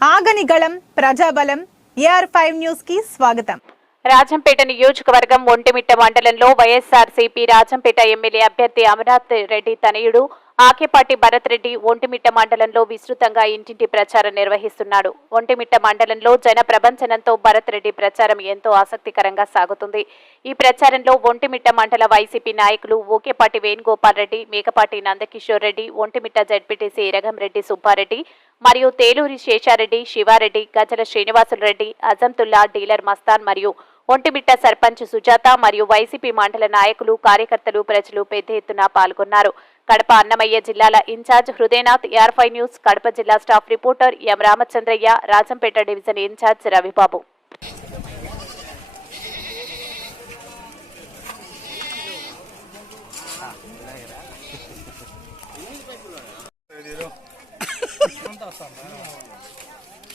ఆగని గళం ప్రజాబలం AR five న్యూస్కి స్వాగతం. రాజంపేట నియోజకవర్గం ఒంటిమిట్ట మండలంలో వైఎస్ఆర్సీపీ రాజంపేట ఎమ్మెల్యే అభ్యర్థి అమర్నాథ్ రెడ్డి తనయుడు ఆకేపాటి భరత్ రెడ్డి ఒంటిమిట్ట మండలంలో విస్తృతంగా ఇంటింటి ప్రచారం నిర్వహిస్తున్నాడు. ఒంటిమిట్ట మండలంలో జన ప్రభంజనంతో భరత్ రెడ్డి ప్రచారం ఎంతో ఆసక్తికరంగా సాగుతుంది. ఈ ప్రచారంలో ఒంటిమిట్ట మండల వైసీపీ నాయకులు ఓకేపాటి వేణుగోపాల్ రెడ్డి మేకపాటి నందకిషోర్ రెడ్డి ఒంటిమిట్ట జడ్పీటీసీ ఇరగంరెడ్డి సుబ్బారెడ్డి మరియు తేలూరి శేషారెడ్డి శివారెడ్డి గజల శ్రీనివాసులు రెడ్డి అజంతుల్లా డీలర్ మస్తాన్ మరియు ఒంటిమిట్ట సర్పంచ్ సుజాత మరియు వైసీపీ మండల నాయకులు కార్యకర్తలు ప్రజలు పెద్ద ఎత్తున పాల్గొన్నారు. కడప అన్నమయ్య జిల్లాల ఇన్ఛార్జ్ హృదయనాథ్ యార్ఫై న్యూస్ కడప జిల్లా staff reporter M Ramachandraiah Rajampet division in charge Ravibabu.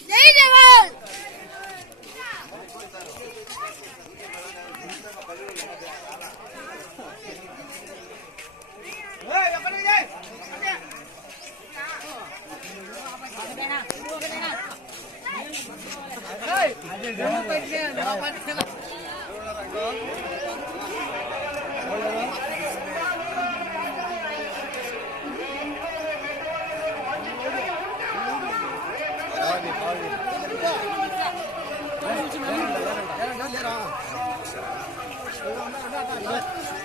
జై జవాన్! Get on. 往那边站站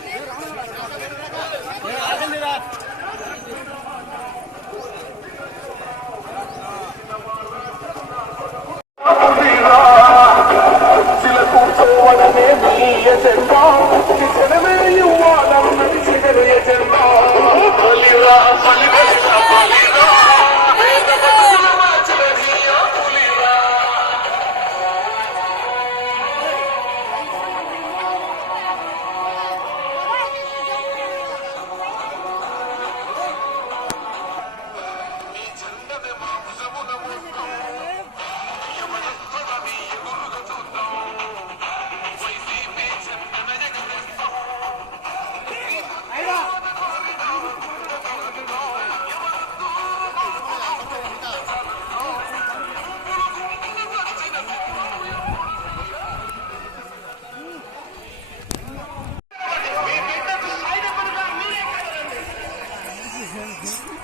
Mm-hmm.